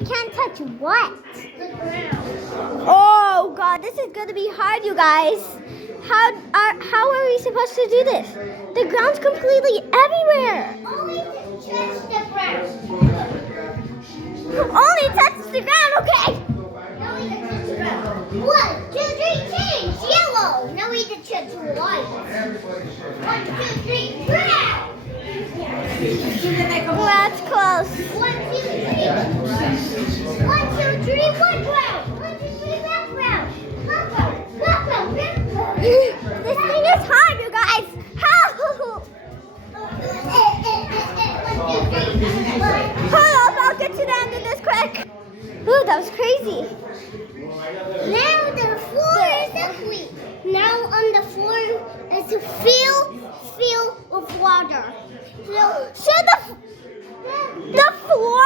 we can't touch what? The ground. Oh God, this is gonna be hard, you guys. How are we supposed to do this? The ground's completely everywhere. Only to touch the ground. Only touch the ground, okay? Now we can touch the ground. 1, 2, 3, change. Yellow. Now we can touch white. 1, 2, 3, ground. That's close. 1, 2, 3. 1, 2, 3, one ground. 1, 2, 3, background. Background. Background. Background. This thing is hard, you guys. Help! Hold up, I'll get to the end of this quick. Ooh, that was crazy. Now the floor is clean. Now on the floor is a fill of water. So the floor